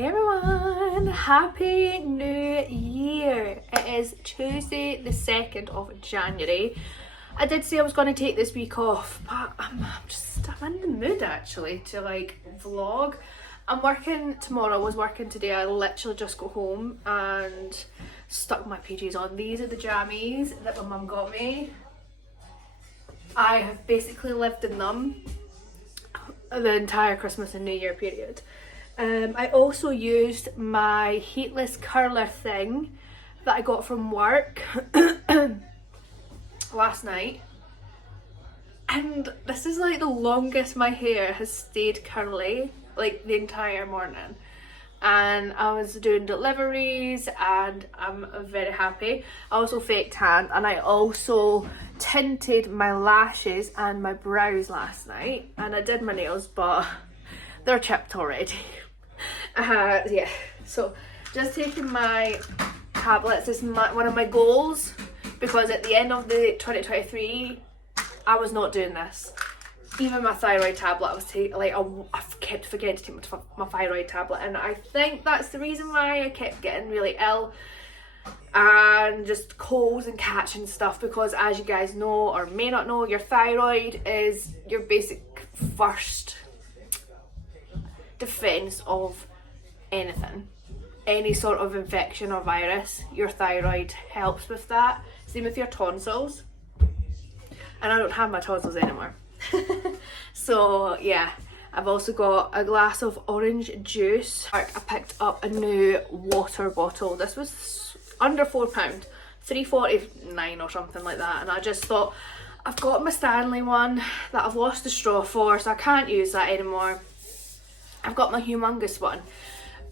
Hey everyone, happy new year. It is Tuesday the 2nd of January. I did say I was going to take this week off, but I'm in the mood actually to vlog. I'm working tomorrow, I was working today. I literally just got home and stuck my PJs on. These are the jammies that my mum got me. I have basically lived in them the entire Christmas and New Year period. I also used my heatless curler thing that I got from work last night, and this is like the longest my hair has stayed curly, like the entire morning. And I was doing deliveries and I'm very happy. I also fake tanned and I also tinted my lashes and my brows last night, and I did my nails but they're chipped already. Yeah, so just taking my tablets is one of my goals, because at the end of the 2023 I was not doing this. Even my thyroid tablet, I was taking, I kept forgetting to take my thyroid tablet, and I think that's the reason why I kept getting really ill and just colds and catching stuff, because as you guys know or may not know, your thyroid is your basic first defense of anything, any sort of infection or virus. Your thyroid helps with that. Same with your tonsils, and I don't have my tonsils anymore. So yeah, I've also got a glass of orange juice. I picked up a new water bottle. This was under £4, £3.49 or something like that, and I just thought, I've got my Stanley one that I've lost the straw for, so I can't use that anymore. I've got my humongous one,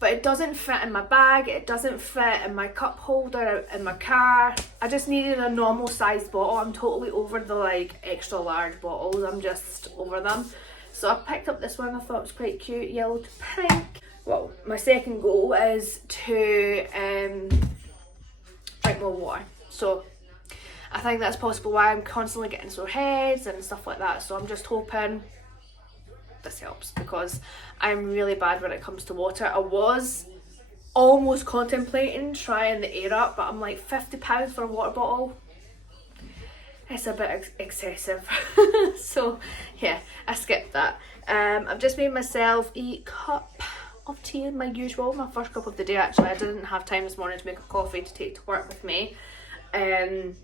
but it doesn't fit in my bag, it doesn't fit in my cup holder in my car. I just needed a normal sized bottle. I'm totally over the extra large bottles, I'm just over them. So I picked up this one, I thought it was quite cute, yellow to pink. Well, my second goal is to drink more water. So I think that's possible why I'm constantly getting sore heads and stuff like that. So I'm just hoping this helps, because I'm really bad when it comes to water. I was almost contemplating trying the Air Up, but I'm like, £50 for a water bottle, it's a bit excessive. So yeah, I skipped that. I've just made myself a cup of tea, my usual, my first cup of the day actually. I didn't have time this morning to make a coffee to take to work with me. And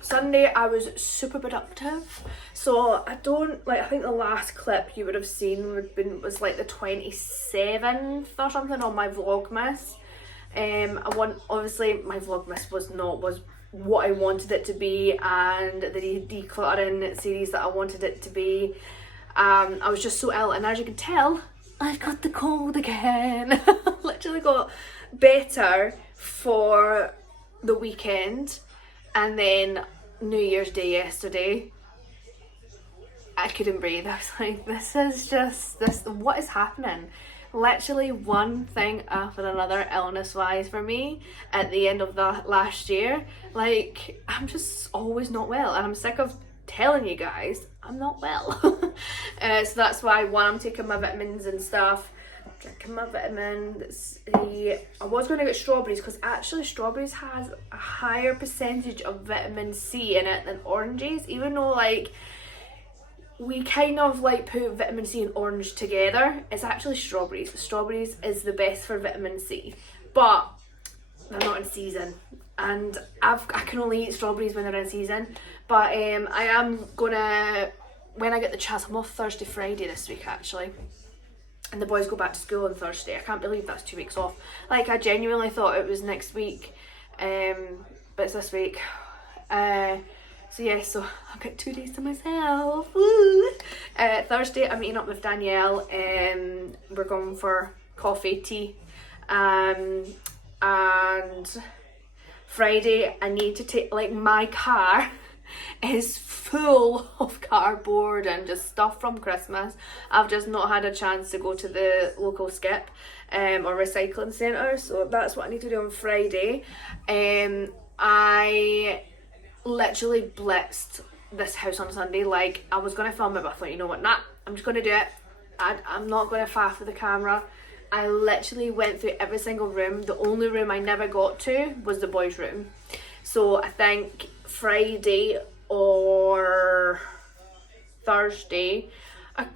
Sunday I was super productive, so I think the last clip you would have seen was like the 27th or something on my Vlogmas. Obviously my Vlogmas was what I wanted it to be, and the decluttering series that I wanted it to be. I was just so ill, and as you can tell, I've got the cold again. Literally got better for the weekend. And then New Year's Day yesterday, I couldn't breathe. I was like, what is happening? Literally one thing after another illness wise for me at the end of the last year. I'm just always not well, and I'm sick of telling you guys I'm not well. So that's why, one, I'm taking my vitamins and stuff, drinking my vitamins. I was going to get strawberries, because actually strawberries has a higher percentage of vitamin C in it than oranges, even though we kind of put vitamin C and orange together. It's actually strawberries. Strawberries is the best for vitamin C, but they're not in season, and I can only eat strawberries when they're in season. But I am gonna, when I get the chance, I'm off Thursday, Friday this week actually, and the boys go back to school on Thursday. I can't believe that's 2 weeks off. I genuinely thought it was next week, but it's this week. So yeah, so I've got 2 days to myself. Woo! Thursday I'm meeting up with Danielle, we're going for coffee, tea, and Friday I need to take, my car is full of cardboard and just stuff from Christmas. I've just not had a chance to go to the local skip or recycling centre, so that's what I need to do on Friday. I literally blitzed this house on Sunday. I was going to film it, but I thought, you know what, nah, I'm just going to do it. I'm not going to faff with the camera. I literally went through every single room. The only room I never got to was the boys' room. So I think Friday or Thursday,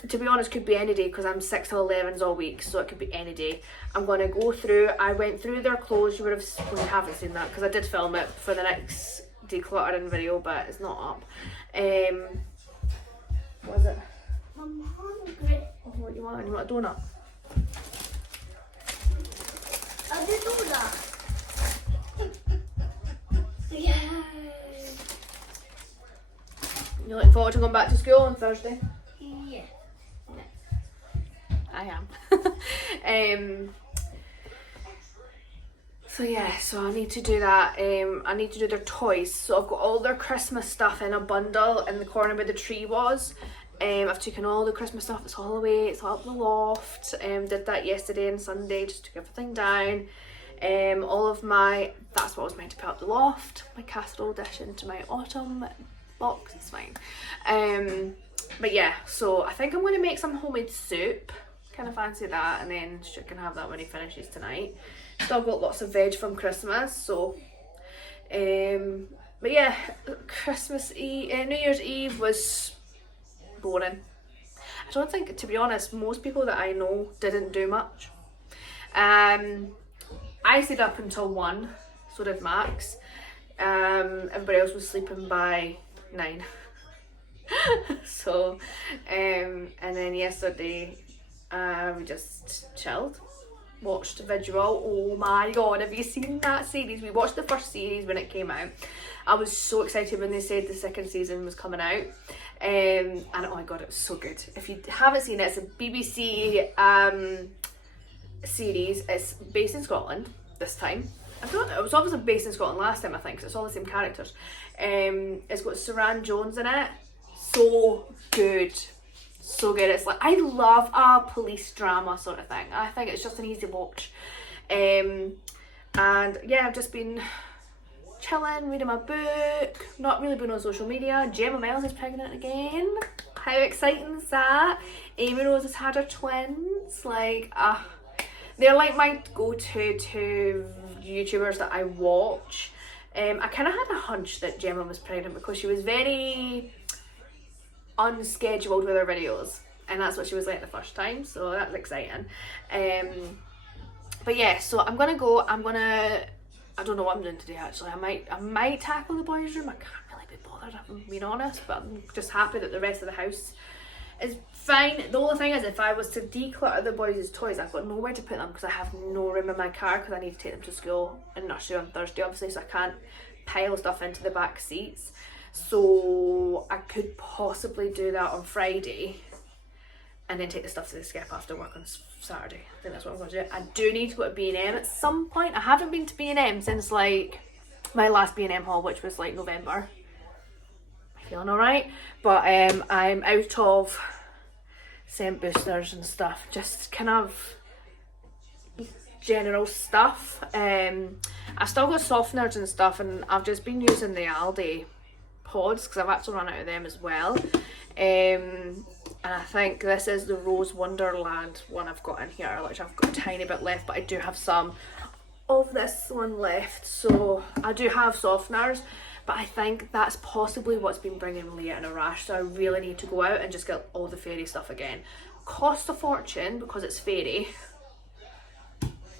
to be honest, could be any day because I'm 6 till 11s all week, so it could be any day. I'm going to go through, I went through their clothes. You would have, well, you haven't seen that because I did film it for the next decluttering video, but it's not up. What is it? I'm hungry. Oh, what you want? You want a donut? I did do that. Yay! You looking forward to going back to school on Thursday? Yeah. I am. So yeah, so I need to do that. I need to do their toys. So I've got all their Christmas stuff in a bundle in the corner where the tree was. I've taken all the Christmas stuff, it's all away, it's all up the loft. Did that yesterday and Sunday, just took everything down. All of my, that's what I was meant to put up the loft, my casserole dish into my autumn box, it's fine. But yeah, so I think I'm going to make some homemade soup, kind of fancy that, and then she can have that when he finishes tonight. Still got lots of veg from Christmas, so but yeah, Christmas Eve, New Year's Eve was boring. I don't think, to be honest, most people that I know didn't do much. I stayed up until 1, so did Max. Everybody else was sleeping by 9. So, and then yesterday we just chilled, watched Visual. Oh my god, have you seen that series? We watched the first series when it came out. I was so excited when they said the second season was coming out. And oh my god, it was so good. If you haven't seen it, it's a BBC series. It's based in Scotland this time. It was obviously based in Scotland last time, I think, because it's all the same characters. It's got Saran Jones in it. So good. So good. It's like, I love a police drama sort of thing. I think it's just an easy watch. And yeah, I've just been chilling, reading my book, not really been on social media. Gemma Miles is pregnant again. How exciting is that? Amy Rose has had her twins. Like, they're like my go-to to YouTubers that I watch. I kind of had a hunch that Gemma was pregnant because she was very unscheduled with her videos, and that's what she was like the first time, so that's exciting. But yeah, so I'm gonna go. I don't know what I'm doing today actually. I might tackle the boys' room. I can't really be bothered, if I'm being honest, but I'm just happy that the rest of the house is fine. The only thing is, if I was to declutter the boys' toys, I've got nowhere to put them because I have no room in my car because I need to take them to school and nursery on Thursday obviously, so I can't pile stuff into the back seats. So I could possibly do that on Friday and then take the stuff to the skip after work on Saturday. I think that's what I'm going to do. I do need to go to B&M at some point. I haven't been to B&M since like my last B&M haul, which was like November. I'm feeling alright, but I'm out of scent boosters and stuff, just kind of general stuff. I've still got softeners and stuff, and I've just been using the Aldi pods because I've actually run out of them as well. And I think this is the Rose Wonderland one I've got in here, which I've got a tiny bit left, but I do have some of this one left. So I do have softeners, but I think that's possibly what's been bringing Leah in a rash, so I really need to go out and just get all the fairy stuff again. Cost a fortune because it's fairy,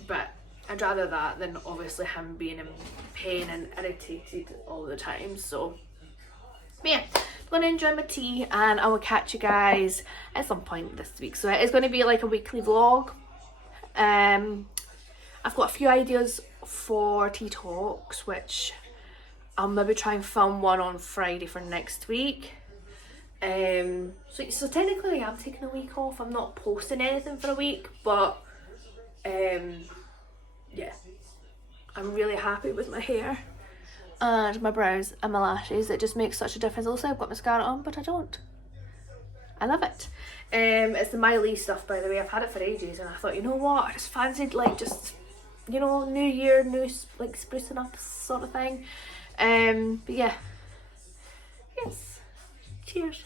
but I'd rather that than obviously him being in pain and irritated all the time. So but yeah, I'm going to enjoy my tea and I will catch you guys at some point this week. So it is going to be like a weekly vlog. I've got a few ideas for tea talks, which I'll maybe try and film one on Friday for next week. So technically I'm taking a week off. I'm not posting anything for a week, but yeah, I'm really happy with my hair and my brows and my lashes. It just makes such a difference. Also, I've got mascara on, but I don't. I love it. It's the Miley stuff, by the way. I've had it for ages, and I thought, you know what, I just fancied like just, you know, new year, new like sprucing up sort of thing. But yeah, yes, cheers.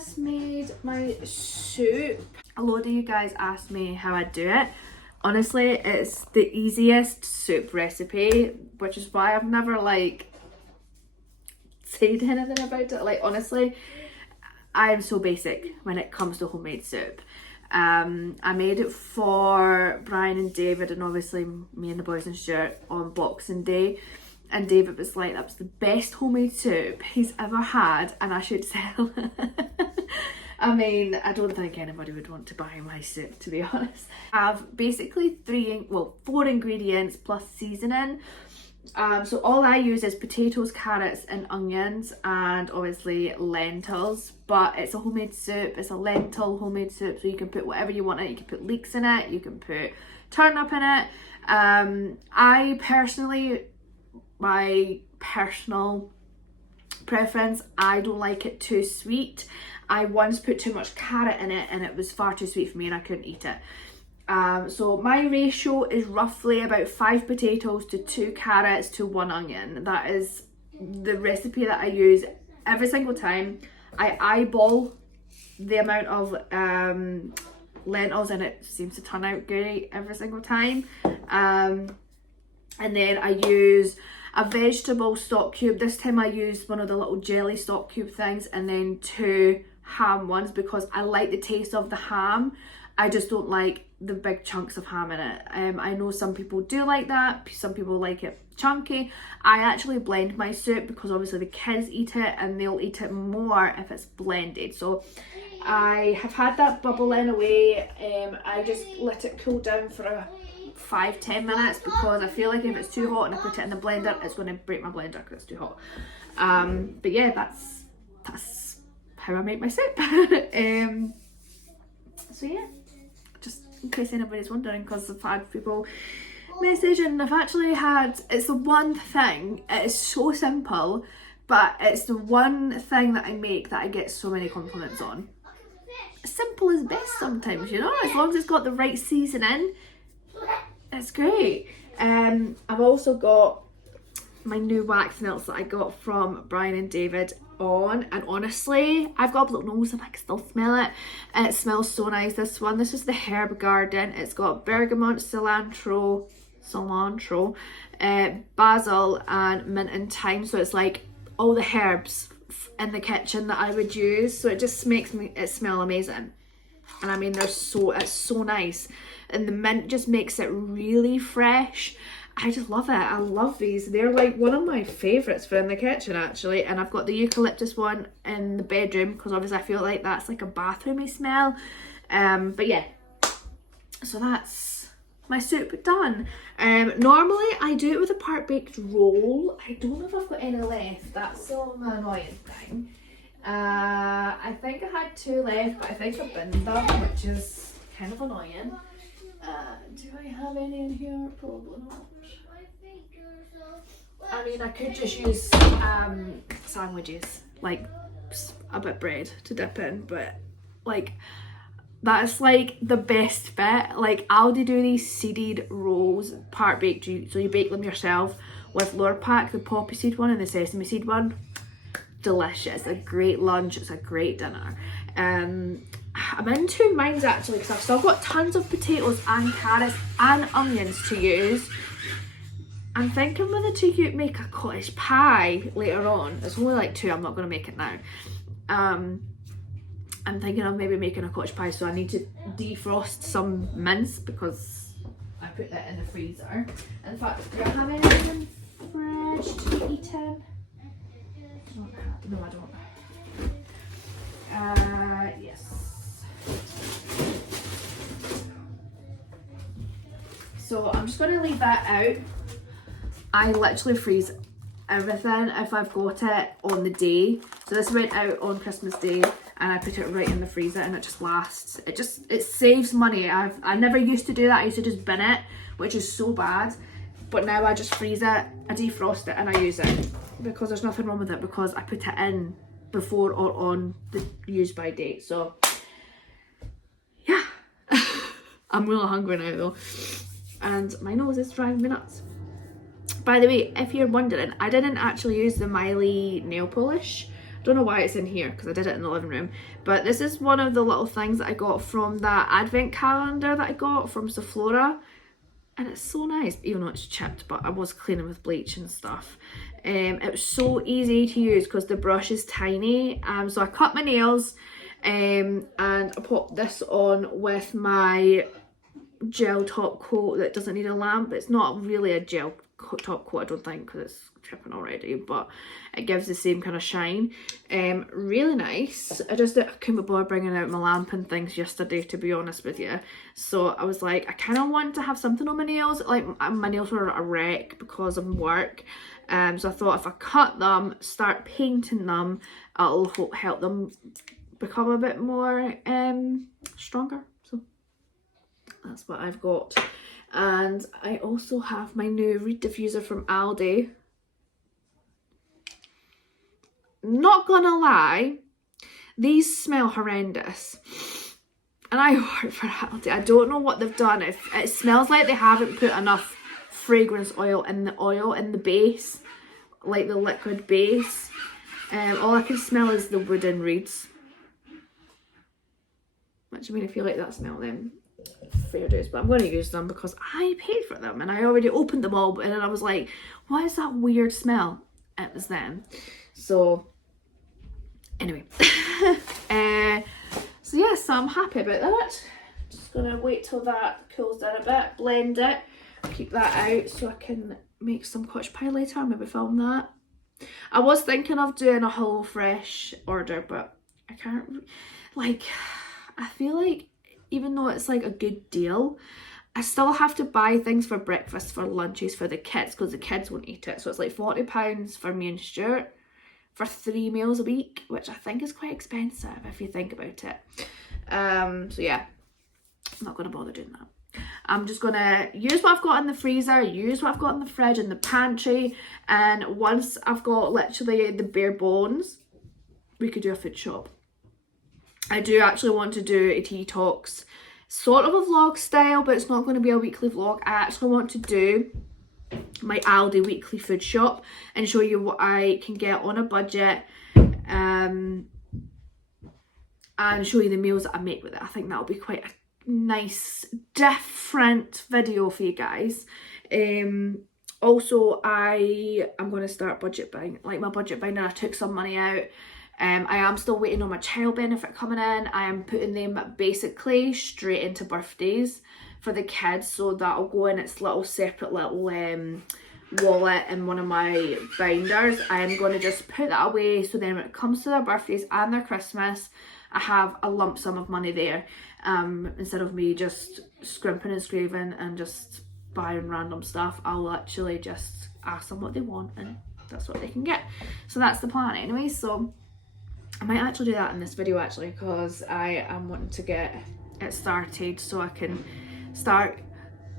just made my soup. A load of you guys asked me how I do it. Honestly, it's the easiest soup recipe, which is why I've never like said anything about it. Like, honestly, I am so basic when it comes to homemade soup. I made it for Brian and David, and obviously me and the boys and Stuart on Boxing Day. And David was like, that was the best homemade soup he's ever had, and I should sell it. I mean, I don't think anybody would want to buy my soup, to be honest. I have basically 4 ingredients plus seasoning. So all I use is potatoes, carrots and onions, and obviously lentils. But it's a homemade soup, it's a lentil homemade soup, so you can put whatever you want in it. You can put leeks in it, you can put turnip in it. I personally, my personal preference, I don't like it too sweet. I once put too much carrot in it and it was far too sweet for me and I couldn't eat it. So my ratio is roughly about 5 potatoes to 2 carrots to 1 onion. That is the recipe that I use every single time. I eyeball the amount of lentils and it seems to turn out great every single time. And then I use a vegetable stock cube. This time I used one of the little jelly stock cube things, and then 2 ham ones because I like the taste of the ham. I just don't like the big chunks of ham in it. I know some people do like that, some people like it chunky. I actually blend my soup because obviously the kids eat it and they'll eat it more if it's blended. So I have had that bubbling away. I just let it cool down for a 5-10 minutes because I feel like if it's too hot and I put it in the blender, it's going to break my blender because it's too hot. But yeah, that's how I make my soup. So yeah, just in case anybody's wondering, because I've had people message and I've actually had, it's the one thing, it is so simple, but it's the one thing that I make that I get so many compliments on. Simple is best sometimes, you know, as long as it's got the right seasoning, it's great. I've also got my new wax melts that I got from Brian and David on, and honestly I've got a blocked nose and I can still smell it, and it smells so nice. This is the Herb Garden. It's got bergamot, cilantro, basil and mint and thyme, so it's like all the herbs in the kitchen that I would use, so it just makes it smell amazing. And I mean, it's so nice, and the mint just makes it really fresh. I just love it. I love these. They're like one of my favourites for in the kitchen actually. And I've got the eucalyptus one in the bedroom because obviously I feel like that's like a bathroomy smell. But yeah, so that's my soup done. Normally I do it with a part baked roll. I don't know if I've got any left. That's still my annoying thing. I think I had 2 left, but I think I binned them, which is kind of annoying. Do I have any in here? Probably not. I mean, I could just use sandwiches, like a bit of bread to dip in, but like that's like the best bit. Like Aldi do these seeded rolls, part baked, so you bake them yourself with Lurpak, the poppy seed one and the sesame seed one. Delicious. A great lunch, it's a great dinner. I'm in 2 minds actually because I've still got tons of potatoes and carrots and onions to use. I'm thinking whether to make a cottage pie later on. It's only like 2, I'm not going to make it now. I'm thinking of maybe making a cottage pie, so I need to defrost some mince because I put that in the freezer. In fact, do I have anything in the fridge to be eaten? No, I don't. Yes. So I'm just going to leave that out. I literally freeze everything if I've got it on the day. So this went out on Christmas Day and I put it right in the freezer and it just lasts. It saves money. I never used to do that. I used to just bin it, which is so bad. But now I just freeze it, I defrost it and I use it because there's nothing wrong with it because I put it in before or on the use by date. So yeah, I'm really hungry now though, and my nose is driving me nuts. By the way, if you're wondering, I didn't actually use the Miley nail polish. Don't know why it's in here because I did it in the living room. But this is one of the little things that I got from that advent calendar that I got from Sephora. And it's so nice, even though it's chipped, but I was cleaning with bleach and stuff. It was so easy to use because the brush is tiny. So I cut my nails and I popped this on with my gel top coat that doesn't need a lamp. It's not really a gel top coat, I don't think, because it's chipping already, but it gives the same kind of shine. Really nice. I couldn't be bothered bringing out my lamp and things yesterday, to be honest with you. So I was like, I kind of want to have something on my nails. Like, my nails were a wreck because of work. So I thought if I cut them, start painting them, it'll help them become a bit more stronger. So that's what I've got. And I also have my new reed diffuser from Aldi. Not gonna lie, these smell horrendous. And I work for Aldi. I don't know what they've done. It smells like they haven't put enough fragrance oil in the base, like the liquid base. All I can smell is the wooden reeds. Which, I mean, if you like that smell, then fair dues, but I'm going to use them because I paid for them and I already opened them all, and then I was like, what is that weird smell? It was them. So anyway, so yeah, so I'm happy about that. Just gonna wait till that cools down a bit, blend it, keep that out so I can make some cottage pie later, maybe film that. I was thinking of doing a HelloFresh order, but I can't, like, I feel like even though it's like a good deal, I still have to buy things for breakfast, for lunches for the kids, because the kids won't eat it. So it's like £40 for me and Stuart for 3 meals a week, which I think is quite expensive if you think about it. So yeah, I'm not going to bother doing that. I'm just going to use what I've got in the freezer, use what I've got in the fridge and the pantry, and once I've got literally the bare bones, we could do a food shop. I do actually want to do a tea talks, sort of a vlog style, but it's not going to be a weekly vlog. I actually want to do my Aldi weekly food shop and show you what I can get on a budget, and show you the meals that I make with it. I think that'll be quite a nice, different video for you guys. Also, I am going to start budget buying, like my budget buying, and I took some money out. I am still waiting on my child benefit coming in. I am putting them basically straight into birthdays for the kids, so that'll go in its little separate little wallet in one of my binders. I am going to just put that away, so then when it comes to their birthdays and their Christmas, I have a lump sum of money there, instead of me just scrimping and scraving and just buying random stuff. I'll actually just ask them what they want and that's what they can get. So that's the plan anyway. So I might actually do that in this video actually, because I am wanting to get it started so I can start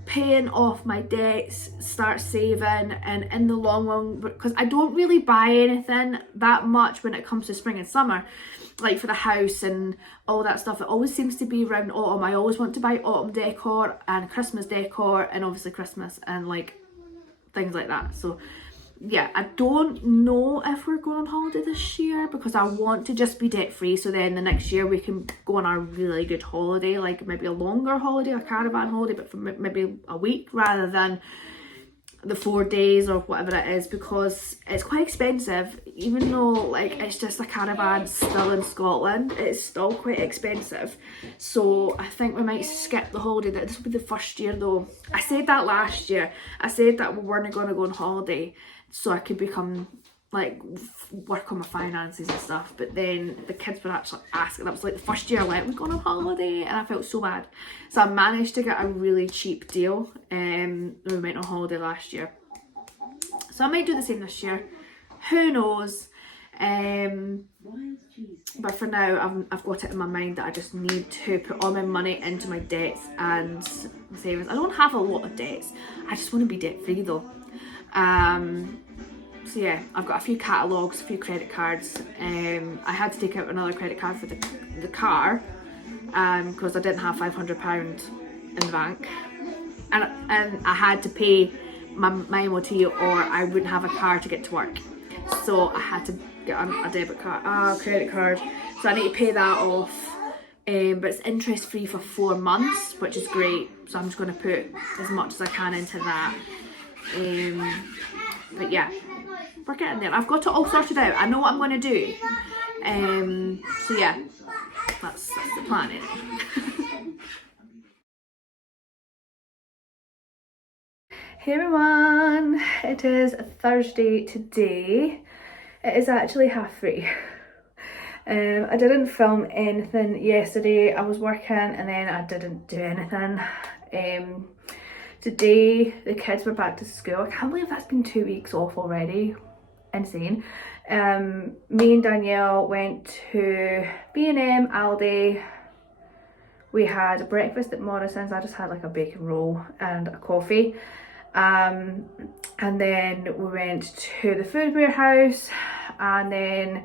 paying off my debts, start saving, and in the long run, because I don't really buy anything that much when it comes to spring and summer, like for the house and all that stuff. It always seems to be around autumn. I always want to buy autumn decor and Christmas decor, and obviously Christmas and like things like that. So yeah, I don't know if we're going on holiday this year, because I want to just be debt free, so then the next year we can go on a really good holiday, like maybe a longer holiday, a caravan holiday, but for maybe a week rather than the 4 days or whatever it is, because it's quite expensive. Even though like it's just a caravan still in Scotland, it's still quite expensive. So I think we might skip the holiday. This will be the first year though. I said that last year. I said that we weren't going to go on holiday so I could become like work on my finances and stuff, but then the kids were actually asking. That was like the first year I went, we're going on holiday, and I felt so bad. So I managed to get a really cheap deal when we went on holiday last year. So I might do the same this year, who knows. But for now I've got it in my mind that I just need to put all my money into my debts and savings. I don't have a lot of debts, I just want to be debt free though. So yeah, I've got a few catalogues, a few credit cards. I had to take out another credit card for the car, because I didn't have £500 in the bank, and I had to pay my MOT or I wouldn't have a car to get to work. So I had to get a debit card, a credit card, so I need to pay that off. But it's interest free for 4 months, which is great. So I'm just going to put as much as I can into that. But yeah, we're getting there. I've got it all sorted out. I know what I'm going to do. So yeah, that's the plan. Hey everyone, it is Thursday today. It is actually 3:30. I didn't film anything yesterday. I was working and then I didn't do anything. Today the kids were back to school. I can't believe that's been 2 weeks off already. Insane. Me and Danielle went to B&M, Aldi. We had breakfast at Morrison's. I just had like a bacon roll and a coffee. And then we went to the food warehouse and then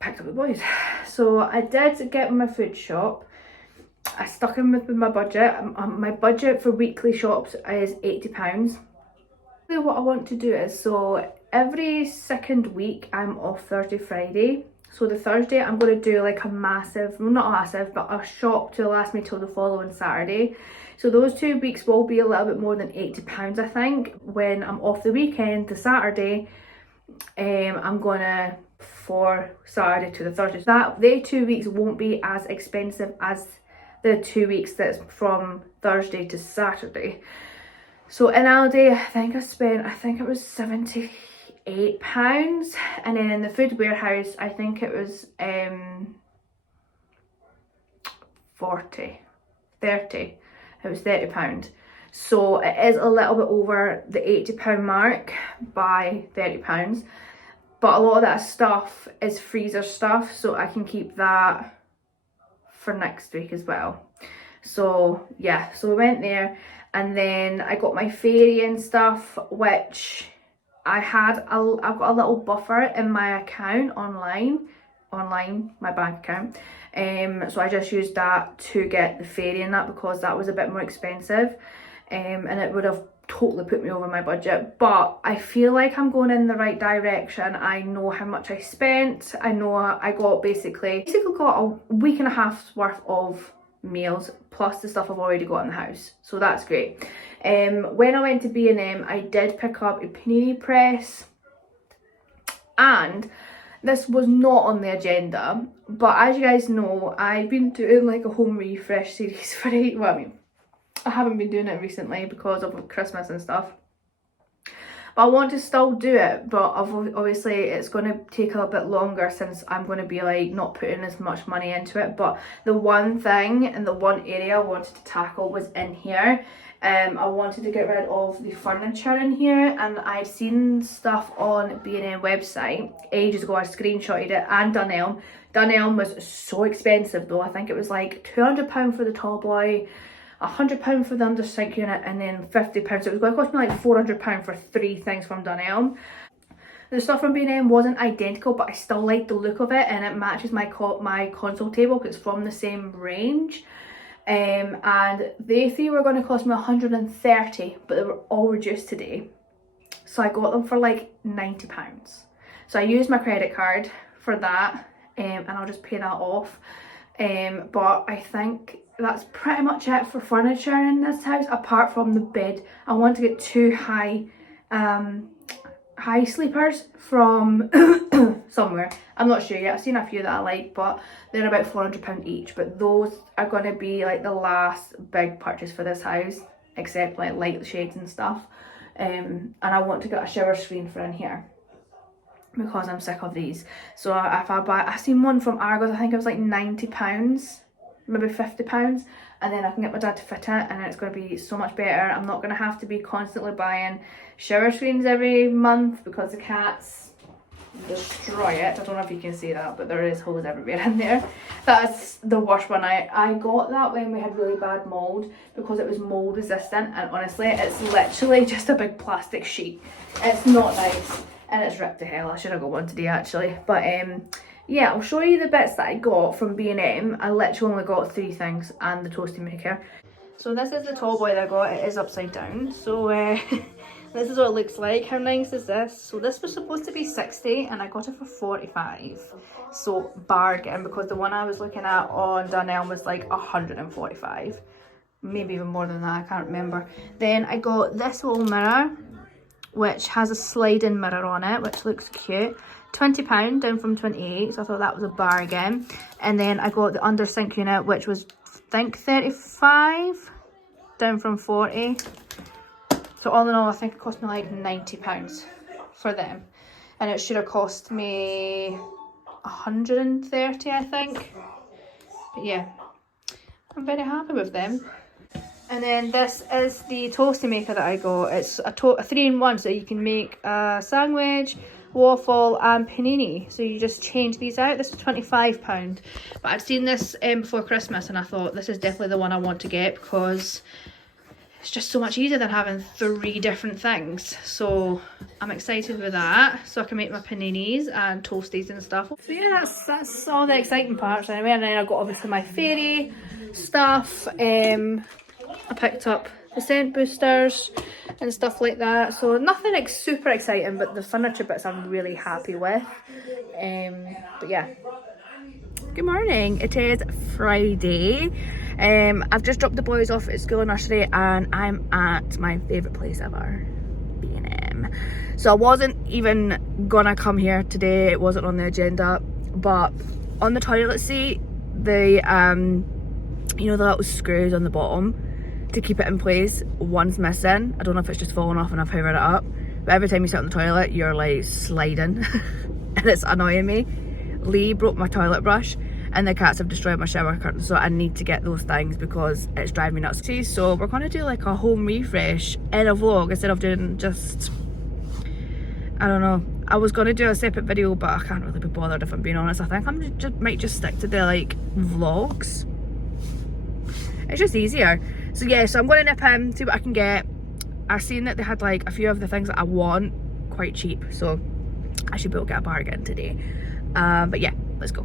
picked up the boys. So I did get my food shop. I stuck in with my budget. My budget for weekly shops is £80. What I want to do is, so every second week I'm off Thursday, Friday. So the Thursday I'm going to do like a massive, well not massive, but a shop to last me till the following Saturday. So those 2 weeks will be a little bit more than £80 I think. When I'm off the weekend, the Saturday, I'm gonna for Saturday to the Thursday. That they 2 weeks won't be as expensive as the 2 weeks that's from Thursday to Saturday. So in Aldi, I think it was £78, and then in the food warehouse, I think it was 30. It was £30. So it is a little bit over the £80 mark by £30. But a lot of that stuff is freezer stuff, so I can keep that for next week as well. So yeah, so we went there and then I got my fairy and stuff, which I've got a little buffer in my account online, my bank account. So I just used that to get the fairy and that because that was a bit more expensive. And it would have totally put me over my budget, but I feel like I'm going in the right direction. I know how much I spent. I know I got basically got a week and a half's worth of meals plus the stuff I've already got in the house, so that's great. When I went to B&M, I did pick up a panini press, and this was not on the agenda, but as you guys know, I've been doing like a home refresh series for I haven't been doing it recently because of Christmas and stuff, but I want to still do it, but obviously it's going to take a little bit longer since I'm going to be like not putting as much money into it. But the one thing and the one area I wanted to tackle was in here. I wanted to get rid of the furniture in here, and I'd seen stuff on B&M website ages ago. I screenshotted it, and Dunelm was so expensive though. I think it was like £200 for the tall boy, £100 for the under sink unit, and then £50. It was going to cost me like £400 for 3 things from Dunelm. The stuff from B&M wasn't identical, but I still liked the look of it, and it matches my console table because it's from the same range. And they 3 were going to cost me £130, but they were all reduced today. So I got them for like £90. So I used my credit card for that, and I'll just pay that off. But I think that's pretty much it for furniture in this house, apart from the bed. I want to get 2 high sleepers from somewhere. I'm not sure yet. I've seen a few that I like, but they're about £400 each. But those are going to be like the last big purchase for this house, except like light shades and stuff. And I want to get a shower screen for in here because I'm sick of these. So if I seen one from Argos, I think it was like £90, maybe £50, and then I can get my dad to fit it, and it's going to be so much better. I'm not going to have to be constantly buying shower screens every month because the cats destroy it. I don't know if you can see that, but there is holes everywhere in there. That's the worst one. I got that when we had really bad mould because it was mould resistant, and honestly it's literally just a big plastic sheet. It's not nice and it's ripped to hell. I should have got one today actually, but yeah, I'll show you the bits that I got from B&M. I literally only got 3 things and the toasty maker. So this is the tall boy that I got. It is upside down. So This is what it looks like. How nice is this? So this was supposed to be 60 and I got it for 45. So bargain, because the one I was looking at on Dunelm was like 145. Maybe even more than that, I can't remember. Then I got this little mirror, which has a sliding mirror on it, which looks cute. £20 down from 28, so I thought that was a bargain. And then I got the under sink unit, which was I think 35 down from 40. So all in all, I think it cost me like £90 for them. And it should have cost me 130, I think. But yeah, I'm very happy with them. And then this is the toasty maker that I got. It's a 3-in-1, so you can make a sandwich, waffle and panini. So you just change these out. This is £25. But I'd seen this before Christmas and I thought this is definitely the one I want to get, because it's just so much easier than having 3 different things. So I'm excited with that, so I can make my paninis and toasties and stuff. So yeah, that's all the exciting parts anyway. And then I got obviously my fairy stuff. I picked up the scent boosters and stuff like that. So nothing like super exciting, but the furniture bits I'm really happy with. But yeah. Good morning. It is Friday. I've just dropped the boys off at school and nursery and I'm at my favourite place ever, B&M. So I wasn't even gonna come here today, it wasn't on the agenda, but on the toilet seat, the you know, the little screws on the bottom to keep it in place, one's missing. I don't know if it's just fallen off and I've hoovered it up, but every time you sit on the toilet you're like sliding and it's annoying me. Lee broke my toilet brush and the cats have destroyed my shower curtain, so I need to get those things because it's driving me nuts. So we're going to do like a home refresh in a vlog instead of doing just, I don't know, I was going to do a separate video but I can't really be bothered if I'm being honest. I think I might just stick to the like vlogs. It's just easier. So yeah, so I'm going to nip in, see what I can get. I've seen that they had like a few of the things that I want quite cheap, so I should be able to get a bargain today. But yeah, let's go.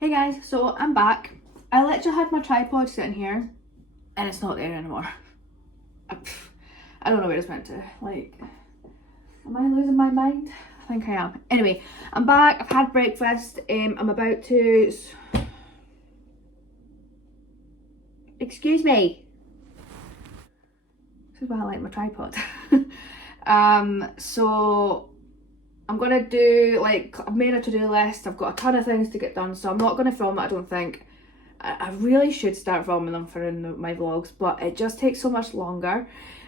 Hey guys, so I'm back. I literally had my tripod sitting here and it's not there anymore. I don't know where it's meant to, like, am I losing my mind? I think I am. Anyway, I'm back, I've had breakfast, I'm about to, excuse me. This is why I like my tripod. So I'm gonna do, like, I've made a to-do list, I've got a ton of things to get done, so I'm not gonna film it, I don't think. I really should start filming them for my vlogs, but it just takes so much longer.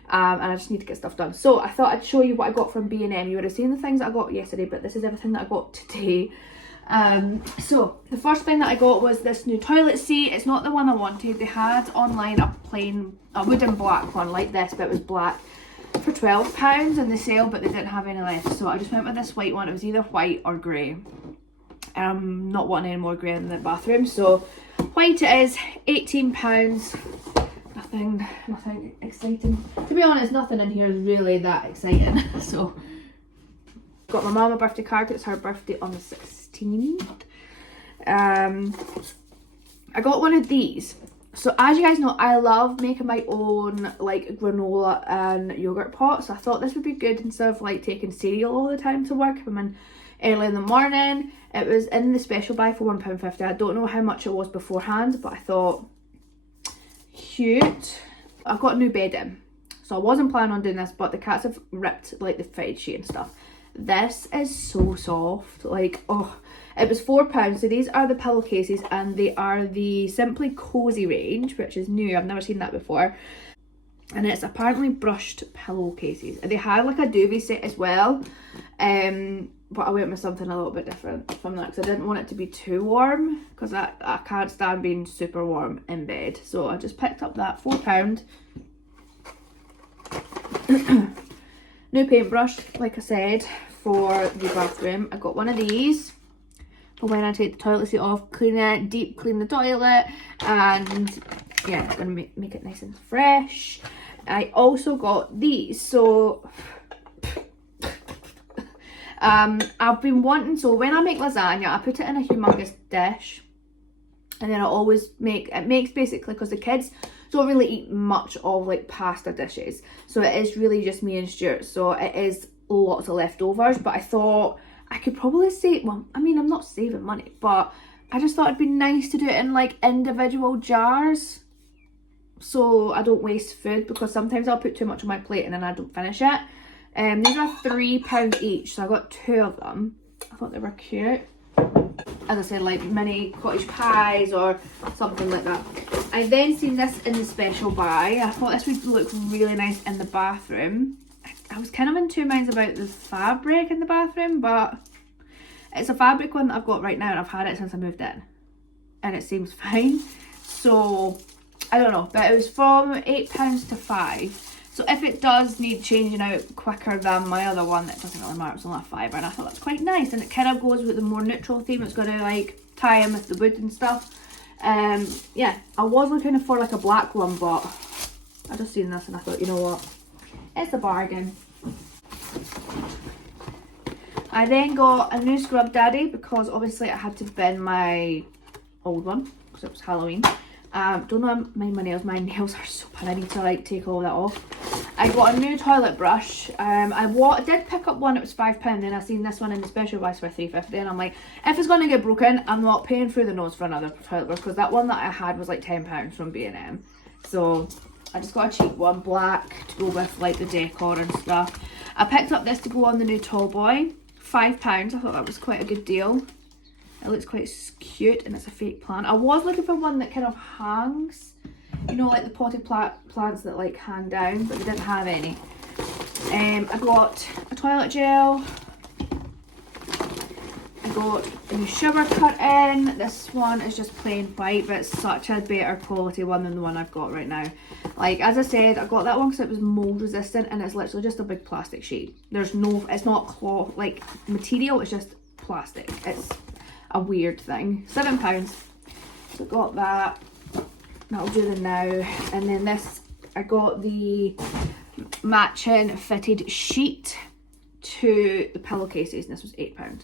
And I just need to get stuff done. So I thought I'd show you what I got from B&M. You would have seen the things that I got yesterday, but this is everything that I got today. So the first thing that I got was this new toilet seat. It's not the one I wanted. They had online a wooden black one like this, but it was black, for £12 in the sale, but they didn't have any left. So I just went with this white one. It was either white or grey. And I'm not wanting any more grey in the bathroom, so white it is, £18. Nothing exciting. To be honest, nothing in here is really that exciting. So, got my mum a birthday card. It's her birthday on the 16th. I got one of these. So, as you guys know, I love making my own like granola and yogurt pots. So I thought this would be good instead of like taking cereal all the time to work. If I'm in early in the morning. It was in the special buy for £1.50. I don't know how much it was beforehand, but I thought, cute. I've got a new bed in, so I wasn't planning on doing this, but the cats have ripped like the fitted sheet and stuff. This is so soft, like, oh, it was £4. So these are the pillowcases and they are the Simply Cozy range, which is new. I've never seen that before, and it's apparently brushed pillowcases. They had like a duvet set as well, but I went with something a little bit different from that because I didn't want it to be too warm, because I can't stand being super warm in bed. So I just picked up that £4 new paintbrush, like I said, for the bathroom. I got one of these for when I take the toilet seat off, clean it, deep clean the toilet, and yeah, it's going to make it nice and fresh. I also got these, so I've been wanting, so when I make lasagna, I put it in a humongous dish, and then I always make, it makes basically, because the kids don't really eat much of like pasta dishes, so it is really just me and Stuart, so it is lots of leftovers. But I thought I could probably save, well, I mean, I'm not saving money, but I just thought it'd be nice to do it in like individual jars, so I don't waste food, because sometimes I'll put too much on my plate and then I don't finish it. These are £3 each, so I got 2 of them. I thought they were cute. As I said, like mini cottage pies or something like that. I then seen this in the special buy. I thought this would look really nice in the bathroom. I was kind of in 2 minds about the fabric in the bathroom, but it's a fabric one that I've got right now, and I've had it since I moved in, and it seems fine. So I don't know, but it was from £8 to £5. So if it does need changing out quicker than my other one, that doesn't really matter, it's only a £5, and I thought that's quite nice, and it kind of goes with the more neutral theme. It's going to like tie in with the wood and stuff. Yeah, I was looking for like a black one, but I just seen this and I thought, you know what, it's a bargain. I then got a new scrub daddy, because obviously I had to bin my old one because it was Halloween. Don't know, mind my nails. My nails are so bad. I need to like take all that off. I got a new toilet brush. I did pick up one. It was £5. Then I seen this one in the special price for £3.50, and I'm like, if it's gonna get broken, I'm not paying through the nose for another toilet brush, because that one that I had was like £10 from B&M. So I just got a cheap one, black, to go with like the decor and stuff. I picked up this to go on the new tall boy. £5. I thought that was quite a good deal. It looks quite cute, and it's a fake plant. I was looking for one that kind of hangs, you know, like the potted plants that like hang down, but they didn't have any. I got a toilet gel. I got a new shower curtain. This one is just plain white, but it's such a better quality one than the one I've got right now. Like, as I said, I got that one because it was mold resistant, and it's literally just a big plastic sheet. There's no, it's not cloth like material, it's just plastic. It's a weird thing. £7. So I got that. That'll do the now. And then this, I got the matching fitted sheet to the pillowcases, and this was £8.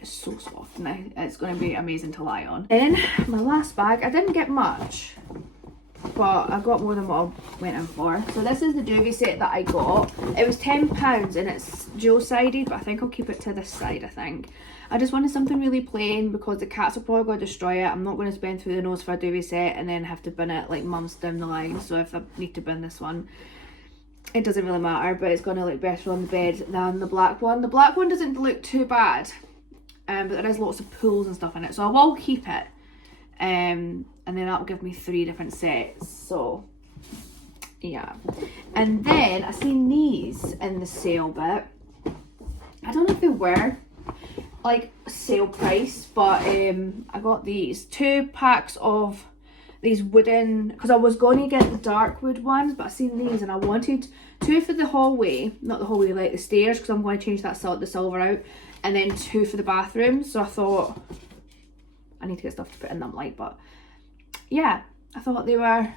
It's so soft now. It's going to be amazing to lie on. In my last bag, I didn't get much, but I got more than what I went in for. So this is the duvet set that I got. It was £10 and it's dual-sided, but I think I'll keep it to this side, I think. I just wanted something really plain, because the cats are probably going to destroy it. I'm not going to spend through the nose for a duvet set and then have to bin it like months down the line. So if I need to bin this one, it doesn't really matter, but it's going to look better on the bed than the black one. The black one doesn't look too bad, but there is lots of pulls and stuff in it, so I will keep it. And then that'll give me 3 different sets. So yeah. And then I seen these in the sale bit. I don't know if they were like sale price, but I got these 2 packs of these wooden, because I was going to get the dark wood ones, but I seen these and I wanted 2 for the hallway, not the hallway, like the stairs, because I'm going to change that the silver out, and then 2 for the bathroom. So I thought I need to get stuff to put in them, like, but yeah, I thought they were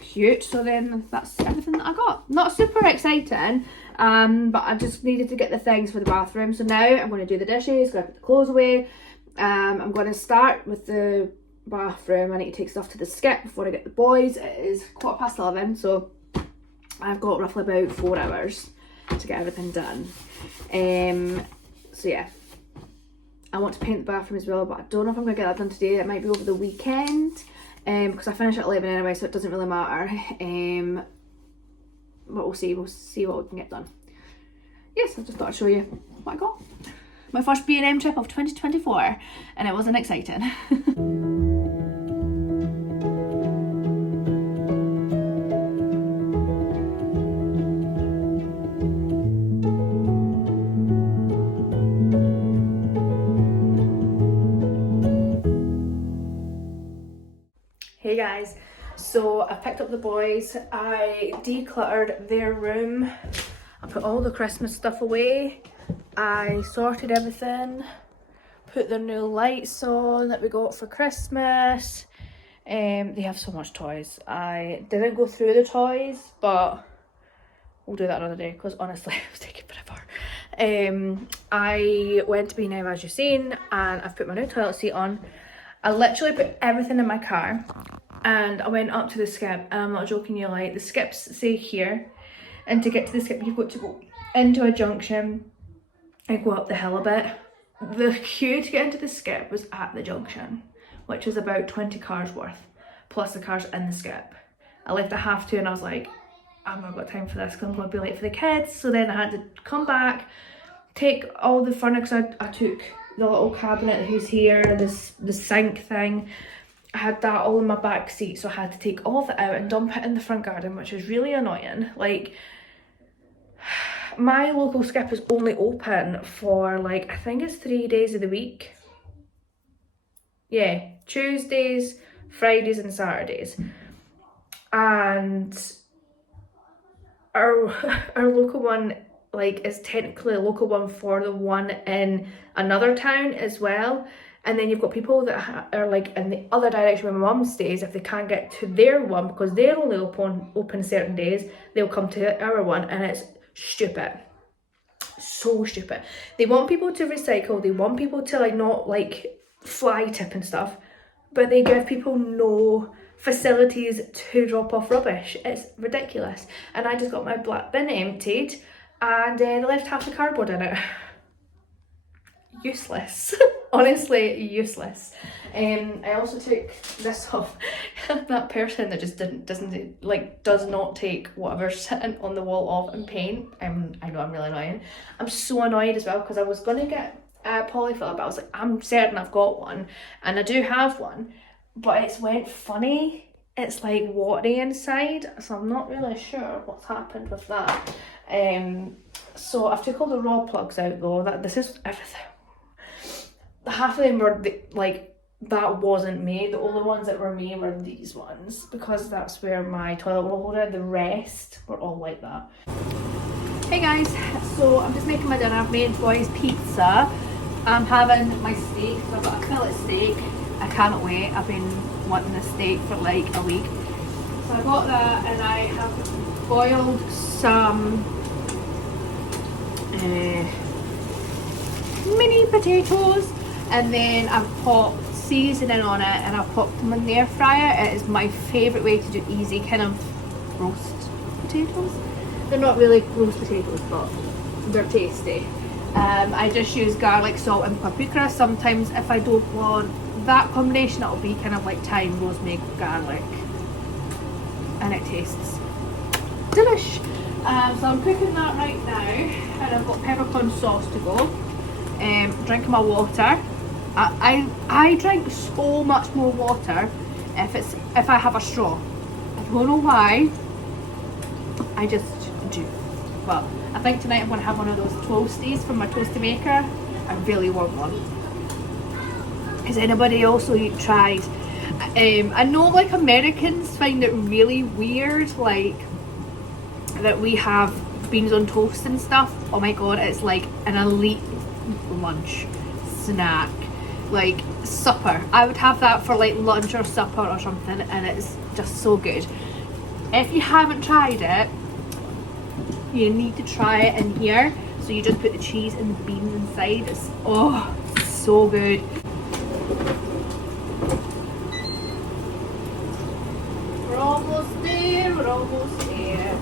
cute. So then that's everything that I got. Not super exciting, but I just needed to get the things for the bathroom. So now I'm going to do the dishes, going to put the clothes away. I'm going to start with the bathroom. I need to take stuff to the skip before I get the boys. It is 11:15, so I've got roughly about 4 hours to get everything done. So yeah, I want to paint the bathroom as well, but I don't know if I'm going to get that done today. It might be over the weekend, because I finish at 11 anyway, so it doesn't really matter. But we'll see what we can get done. Yes, I just thought I'd show you what I got. My first B&M trip of 2024, and it wasn't exciting. Hey guys, so I picked up the boys. I decluttered their room. I put all the Christmas stuff away. I sorted everything, put their new lights on that we got for Christmas. They have so much toys. I didn't go through the toys, but we'll do that another day because honestly it was taking forever. I went to B&M as you've seen, and I've put my new toilet seat on. I literally put everything in my car and I went up to the skip, and I'm not joking you, like the skips say here, and to get to the skip you've got to go into a junction and go up the hill a bit. The queue to get into the skip was at the junction, which is about 20 cars worth, plus the cars in the skip. I left at 2:30 and I was like, I've not got time for this because I'm going to be late for the kids. So then I had to come back, take all the furniture. I took the little cabinet who's here, the sink thing. I had that all in my back seat, so I had to take all of it out and dump it in the front garden, which is really annoying. Like, my local skip is only open for like, I think it's 3 days of the week. Yeah, Tuesdays, Fridays and Saturdays. And our local one, like, is technically a local one for the one in another town as well. And then you've got people that are like in the other direction where my mum stays. If they can't get to their one because they're only open certain days, they'll come to our one, and it's stupid. So stupid. They want people to recycle, they want people to like not like fly tip and stuff, but they give people no facilities to drop off rubbish. It's ridiculous. And I just got my black bin emptied, and they left half the cardboard in it. Useless. Honestly, useless. I also took this off. That person that just does not take whatever's sitting on the wall off and paint. I know I'm really annoying. I'm so annoyed as well because I was gonna get a polyfiller, but I was like, I'm certain I've got one, and I do have one, but it's went funny. It's like watery inside, so I'm not really sure what's happened with that. So I've took all the raw plugs out though. This is everything. Half of them were that wasn't me. The only ones that were me were these ones, because that's where my toilet roll holder. The rest were all like that. Hey guys, so I'm just making my dinner. I've made boys pizza. I'm having my steak, so I've got a fillet steak. I cannot wait. I've been wanting a steak for like a week. So I got that, and I have boiled some mini potatoes, and then I've put seasoning on it, and I've popped them in the air fryer. It is my favourite way to do easy kind of roast potatoes. They're not really roast potatoes, but they're tasty. I just use garlic, salt and paprika. Sometimes if I don't want that combination, it'll be kind of like thyme, rosemary, garlic, and it tastes delish. So I'm cooking that right now, and I've got peppercorn sauce to go. Drinking my water. I drink so much more water if I have a straw. I don't know why. I just do. Well, I think tonight I'm going to have one of those toasties from my toasty maker. I really want one. Has anybody also tried? I know like Americans find it really weird, like that we have beans on toast and stuff. Oh my god, it's like an elite lunch snack, like supper. I would have that for like lunch or supper or something, and it's just so good. If you haven't tried it, you need to try it in here. So you just put the cheese and the beans inside. It's so good. We're almost there, we're almost there.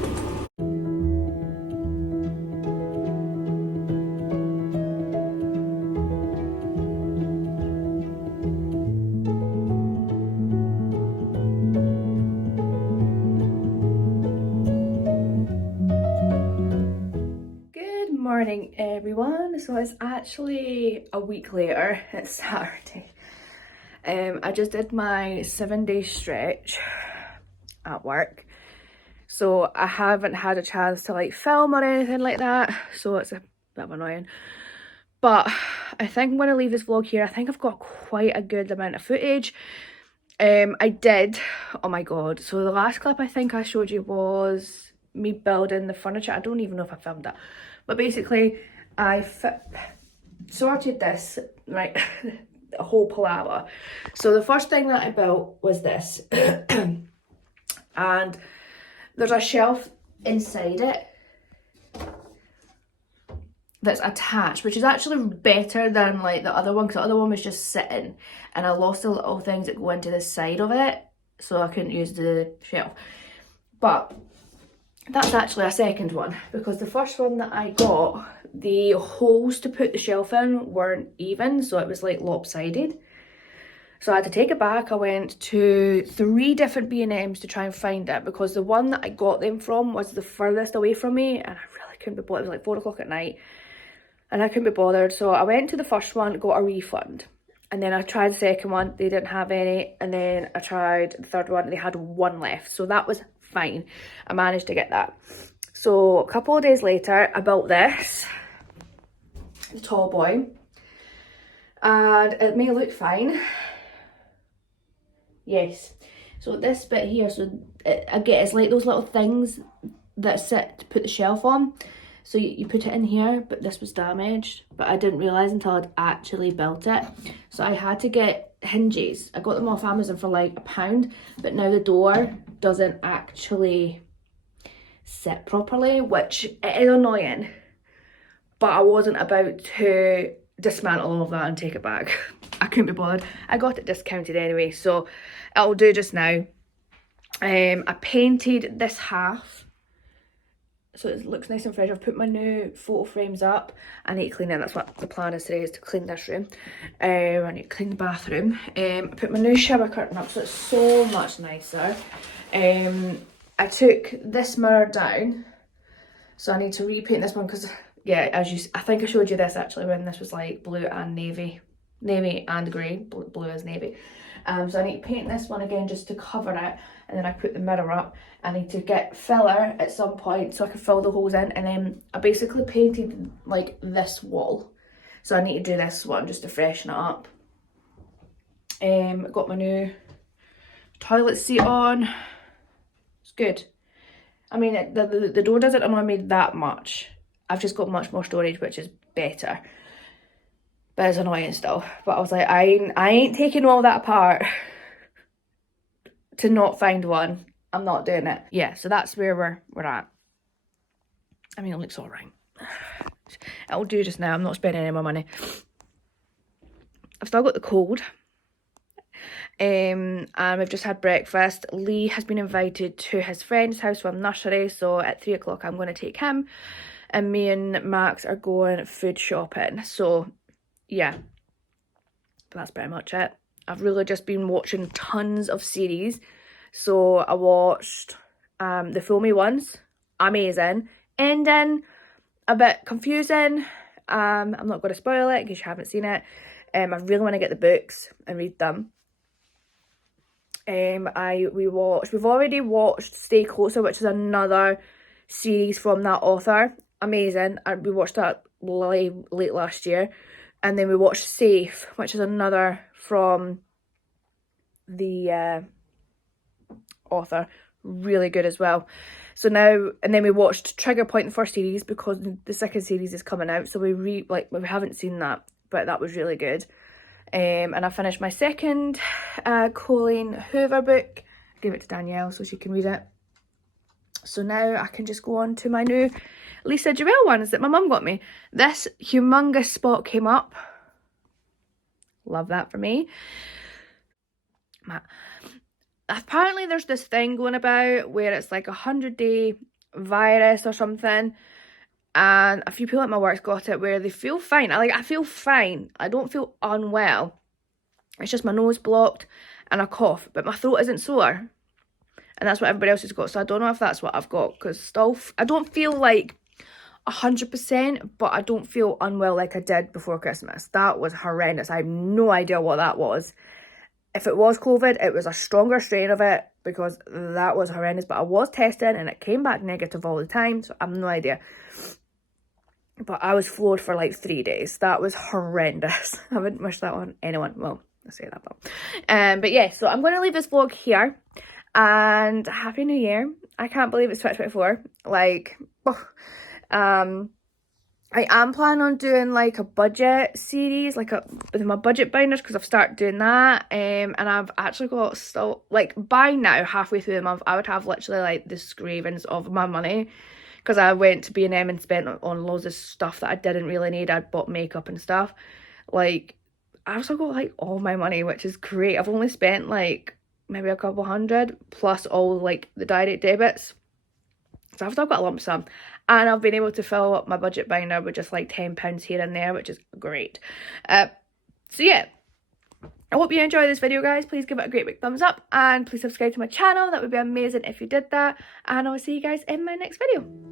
Morning everyone. So it's actually a week later. It's Saturday. I just did my 7-day stretch at work, so I haven't had a chance to like film or anything like that, so it's a bit annoying, but I think I'm going to leave this vlog here. I think I've got quite a good amount of footage. I did, oh my god, so the last clip I think I showed you was me building the furniture. I don't even know if I filmed that. But basically, I sorted this, right, a whole palaver. So the first thing that I built was this. And there's a shelf inside it that's attached, which is actually better than like the other one, because the other one was just sitting and I lost the little things that go into the side of it, so I couldn't use the shelf. But that's actually a second one, because the first one that I got, the holes to put the shelf in weren't even, so it was like lopsided. So I had to take it back. I went to 3 different B&Ms to try and find it, because the one that I got them from was the furthest away from me and I really couldn't be bothered. It was like 4 o'clock at night and I couldn't be bothered. So I went to the first one, got a refund. And then I tried the second one, they didn't have any. And then I tried the third one, they had 1 left. So that was fine. I managed to get that. So a couple of days later, I built this, the tall boy. And it may look fine. Yes, so this bit here, so again, it's like those little things that sit to put the shelf on. So you put it in here, but this was damaged, but I didn't realise until I'd actually built it. So I had to get hinges. I got them off Amazon for like £1, but now the door doesn't actually sit properly, which it is annoying, but I wasn't about to dismantle all of that and take it back. I couldn't be bothered. I got it discounted anyway, so it'll do just now. I painted this half, so it looks nice and fresh. I've put my new photo frames up. I need to clean it. That's what the plan is today, is to clean this room. I need to clean the bathroom. I put my new shower curtain up, so it's so much nicer. I took this mirror down, so I need to repaint this one, because yeah, I think I showed you this actually when this was like blue and navy and grey. Blue is navy. So I need to paint this one again just to cover it, and then I put the mirror up. I need to get filler at some point so I can fill the holes in, and then I basically painted like this wall, so I need to do this one just to freshen it up. Got my new toilet seat on. It's good. I mean, the door doesn't annoy me that much. I've just got much more storage, which is better. But it's annoying still. But I was like, I ain't taking all that apart to not find one. I'm not doing it. Yeah, so that's where we're at. I mean, it looks alright. It'll do just now. I'm not spending any more money. I've still got the cold. And we've just had breakfast. Lee has been invited to his friend's house from nursery, so at 3 o'clock I'm going to take him. And me and Max are going food shopping. So yeah, but that's pretty much it. I've really just been watching tons of series. So I watched the filmy ones, amazing. Ending, a bit confusing. I'm not going to spoil it in case you haven't seen it. I really want to get the books and read them. We've already watched Stay Closer, which is another series from that author. Amazing. We watched that late last year. And then we watched Safe, which is another from the author. Really good as well. So now, and then we watched Trigger Point, the first series, because the second series is coming out. So we haven't seen that, but that was really good. And I finished my second Colleen Hoover book. I gave it to Danielle so she can read it. So now I can just go on to my new Lisa Joelle ones that my mum got me. This humongous spot came up. Love that for me. Apparently there's this thing going about where it's like 100-day virus or something. And a few people at my work's got it where they feel fine. I feel fine. I don't feel unwell. It's just my nose blocked and a cough, but my throat isn't sore. And that's what everybody else has got. So I don't know if that's what I've got, because still, I don't feel like 100%, but I don't feel unwell like I did before Christmas. That was horrendous. I have no idea what that was. If it was COVID, it was a stronger strain of it, because that was horrendous. But I was testing and it came back negative all the time, so I have no idea. But I was floored for like 3 days. That was horrendous. I wouldn't wish that on anyone. Well, I say that though. But yeah, so I'm going to leave this vlog here. And Happy New Year. I can't believe it's 2024. Like, oh. I am planning on doing like a budget series, like with my budget binders, because I've started doing that. And I've actually got still, like, by now, halfway through the month, I would have literally like the scravings of my money, because I went to B&M and spent on loads of stuff that I didn't really need. I'd bought makeup and stuff. Like, I've still got like all my money, which is great. I've only spent like maybe a couple hundred plus all like the direct debits. So I've still got a lump sum, and I've been able to fill up my budget binder with just like £10 here and there, which is great. So yeah, I hope you enjoy this video, guys. Please give it a great big thumbs up, and please subscribe to my channel. That would be amazing if you did that, and I will see you guys in my next video.